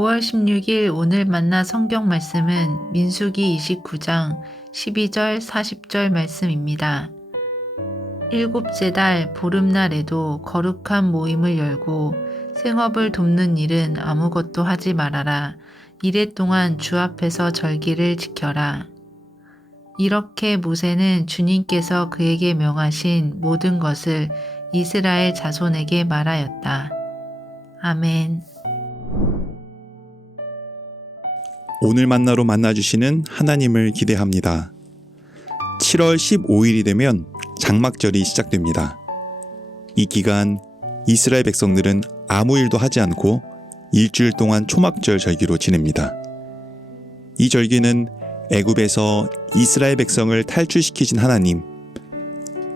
5월 16일 오늘 만나 성경 말씀은 민수기 29장 12절 40절 말씀입니다. 일곱째 달 보름날에도 거룩한 모임을 열고 생업을 돕는 일은 아무것도 하지 말아라. 이래 동안 주 앞에서 절기를 지켜라. 이렇게 모세는 주님께서 그에게 명하신 모든 것을 이스라엘 자손에게 말하였다. 아멘. 오늘 만나로 만나주시는 하나님을 기대합니다. 7월 15일이 되면 장막절이 시작됩니다. 이 기간 이스라엘 백성들은 아무 일도 하지 않고 일주일 동안 초막절 절기로 지냅니다. 이 절기는 애굽에서 이스라엘 백성을 탈출시키신 하나님,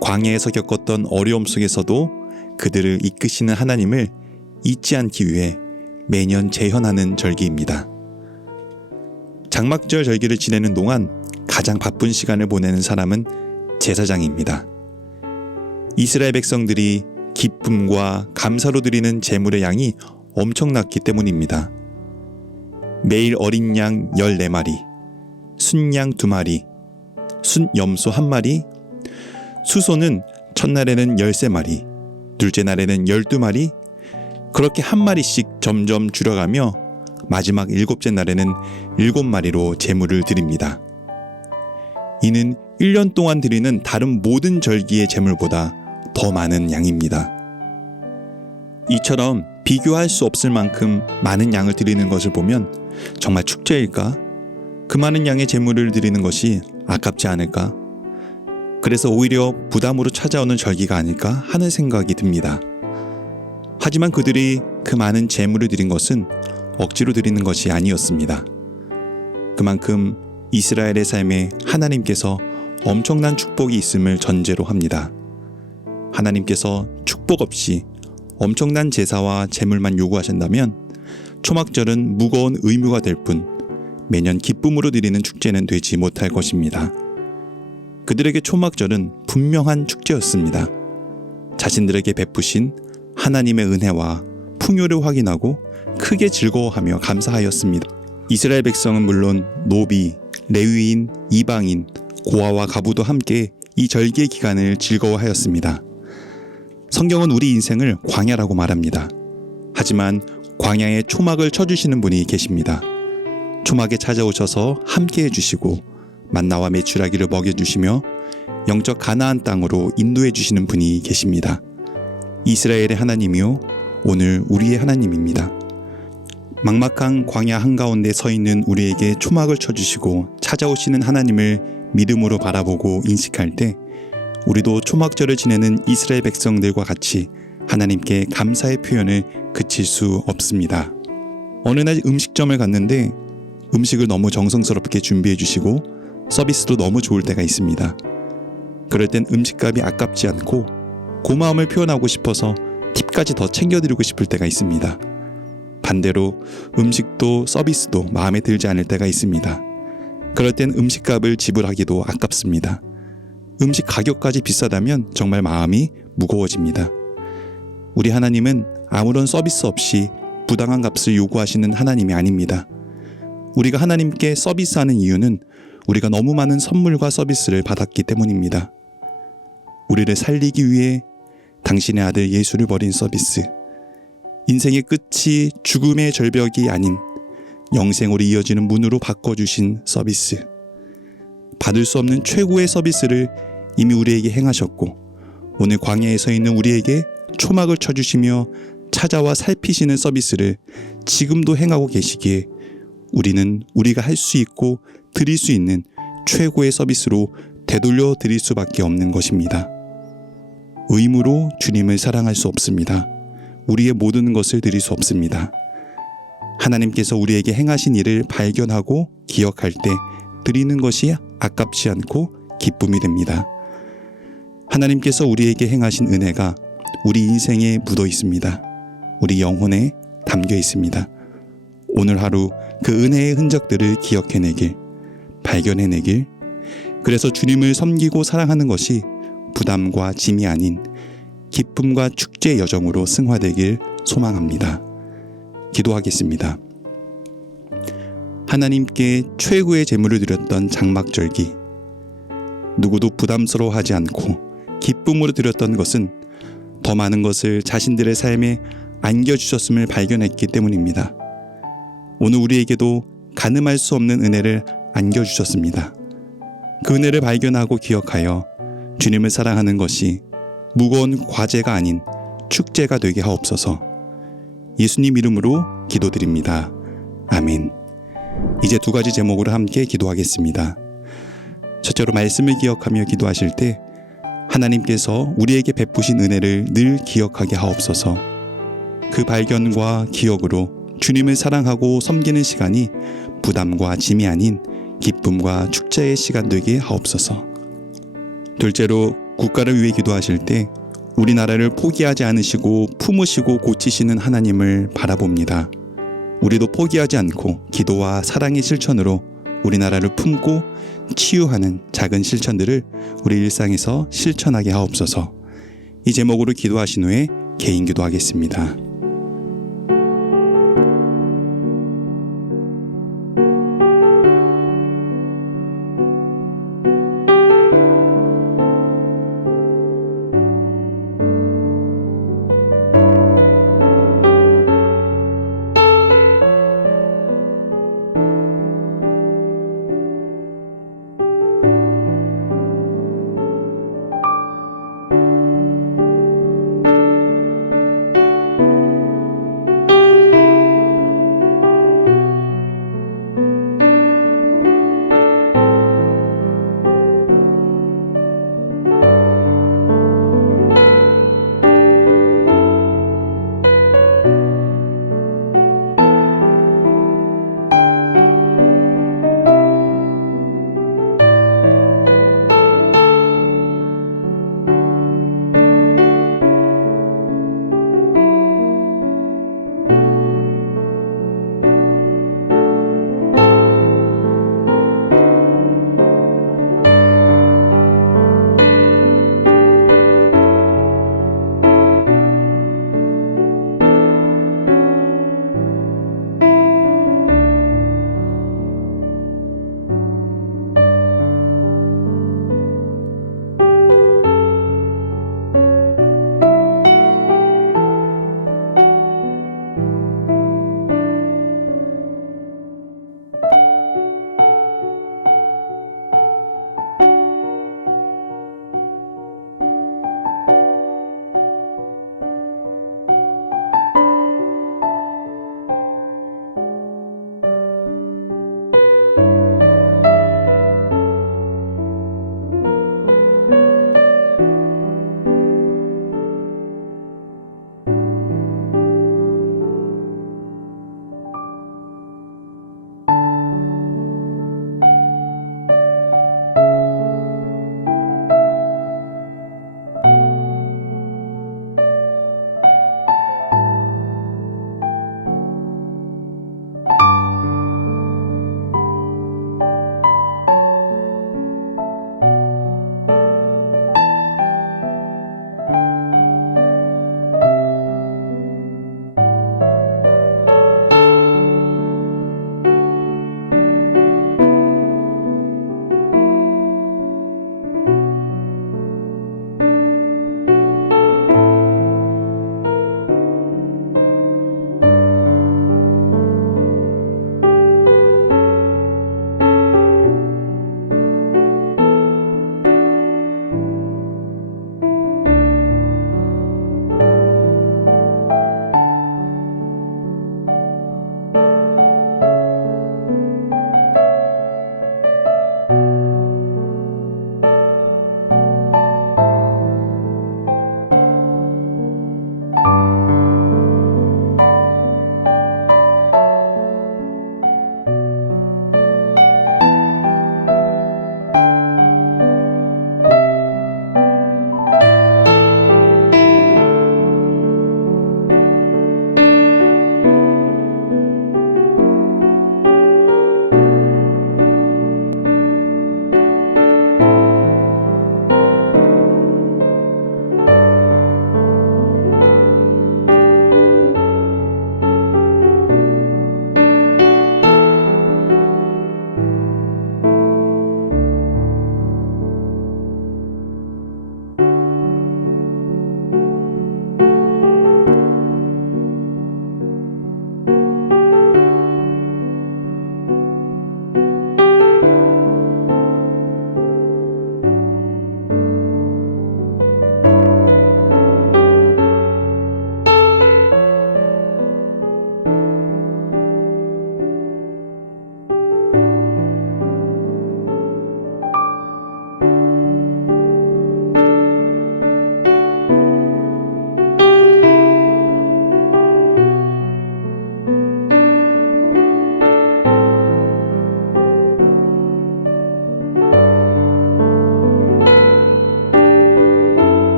광야에서 겪었던 어려움 속에서도 그들을 이끄시는 하나님을 잊지 않기 위해 매년 재현하는 절기입니다. 장막절 절기를 지내는 동안 가장 바쁜 시간을 보내는 사람은 제사장입니다. 이스라엘 백성들이 기쁨과 감사로 드리는 제물의 양이 엄청났기 때문입니다. 매일 어린 양 14마리, 순양 2마리, 순염소 1마리, 수소는 첫날에는 13마리, 둘째 날에는 12마리, 그렇게 한 마리씩 점점 줄여가며 마지막 7째 날에는 7마리로 제물을 드립니다. 이는 1년 동안 드리는 다른 모든 절기의 제물보다 더 많은 양입니다. 이처럼 비교할 수 없을 만큼 많은 양을 드리는 것을 보면 정말 축제일까? 그 많은 양의 제물을 드리는 것이 아깝지 않을까? 그래서 오히려 부담으로 찾아오는 절기가 아닐까 하는 생각이 듭니다. 하지만 그들이 그 많은 제물을 드린 것은 억지로 드리는 것이 아니었습니다. 그만큼 이스라엘의 삶에 하나님께서 엄청난 축복이 있음을 전제로 합니다. 하나님께서 축복 없이 엄청난 제사와 제물만 요구하신다면 초막절은 무거운 의무가 될 뿐 매년 기쁨으로 드리는 축제는 되지 못할 것입니다. 그들에게 초막절은 분명한 축제였습니다. 자신들에게 베푸신 하나님의 은혜와 풍요를 확인하고 크게 즐거워하며 감사하였습니다. 이스라엘 백성은 물론 노비, 레위인, 이방인, 고아와 가부도 함께 이 절기의 기간을 즐거워하였습니다. 성경은 우리 인생을 광야라고 말합니다. 하지만 광야에 초막을 쳐주시는 분이 계십니다. 초막에 찾아오셔서 함께 해주시고 만나와 메추라기를 먹여주시며 영적 가나안 땅으로 인도해 주시는 분이 계십니다. 이스라엘의 하나님이요 오늘 우리의 하나님입니다. 막막한 광야 한가운데 서 있는 우리에게 초막을 쳐주시고 찾아오시는 하나님을 믿음으로 바라보고 인식할 때 우리도 초막절을 지내는 이스라엘 백성들과 같이 하나님께 감사의 표현을 그칠 수 없습니다. 어느 날 음식점을 갔는데 음식을 너무 정성스럽게 준비해 주시고 서비스도 너무 좋을 때가 있습니다. 그럴 땐 음식값이 아깝지 않고 고마움을 표현하고 싶어서 팁까지 더 챙겨드리고 싶을 때가 있습니다. 반대로 음식도 서비스도 마음에 들지 않을 때가 있습니다. 그럴 땐 음식값을 지불하기도 아깝습니다. 음식 가격까지 비싸다면 정말 마음이 무거워집니다. 우리 하나님은 아무런 서비스 없이 부당한 값을 요구하시는 하나님이 아닙니다. 우리가 하나님께 서비스하는 이유는 우리가 너무 많은 선물과 서비스를 받았기 때문입니다. 우리를 살리기 위해 당신의 아들 예수를 버린 서비스, 인생의 끝이 죽음의 절벽이 아닌 영생으로 이어지는 문으로 바꿔주신 서비스, 받을 수 없는 최고의 서비스를 이미 우리에게 행하셨고 오늘 광야에 서 있는 우리에게 초막을 쳐주시며 찾아와 살피시는 서비스를 지금도 행하고 계시기에 우리는 우리가 할 수 있고 드릴 수 있는 최고의 서비스로 되돌려 드릴 수밖에 없는 것입니다. 의무로 주님을 사랑할 수 없습니다. 우리의 모든 것을 드릴 수 없습니다. 하나님께서 우리에게 행하신 일을 발견하고 기억할 때 드리는 것이 아깝지 않고 기쁨이 됩니다. 하나님께서 우리에게 행하신 은혜가 우리 인생에 묻어 있습니다. 우리 영혼에 담겨 있습니다. 오늘 하루 그 은혜의 흔적들을 기억해내길, 발견해내길, 그래서 주님을 섬기고 사랑하는 것이 부담과 짐이 아닌 기쁨과 축제의 여정으로 승화되길 소망합니다. 기도하겠습니다. 하나님께 최고의 제물을 드렸던 장막절기. 누구도 부담스러워하지 않고 기쁨으로 드렸던 것은 더 많은 것을 자신들의 삶에 안겨주셨음을 발견했기 때문입니다. 오늘 우리에게도 가늠할 수 없는 은혜를 안겨주셨습니다. 그 은혜를 발견하고 기억하여 주님을 사랑하는 것이 무거운 과제가 아닌 축제가 되게 하옵소서. 예수님 이름으로 기도드립니다. 아멘. 이제 두 가지 제목으로 함께 기도하겠습니다. 첫째로 말씀을 기억하며 기도하실 때 하나님께서 우리에게 베푸신 은혜를 늘 기억하게 하옵소서. 그 발견과 기억으로 주님을 사랑하고 섬기는 시간이 부담과 짐이 아닌 기쁨과 축제의 시간 되게 하옵소서. 둘째로 국가를 위해 기도하실 때 우리나라를 포기하지 않으시고 품으시고 고치시는 하나님을 바라봅니다. 우리도 포기하지 않고 기도와 사랑의 실천으로 우리나라를 품고 치유하는 작은 실천들을 우리 일상에서 실천하게 하옵소서. 이 제목으로 기도하신 후에 개인 기도하겠습니다.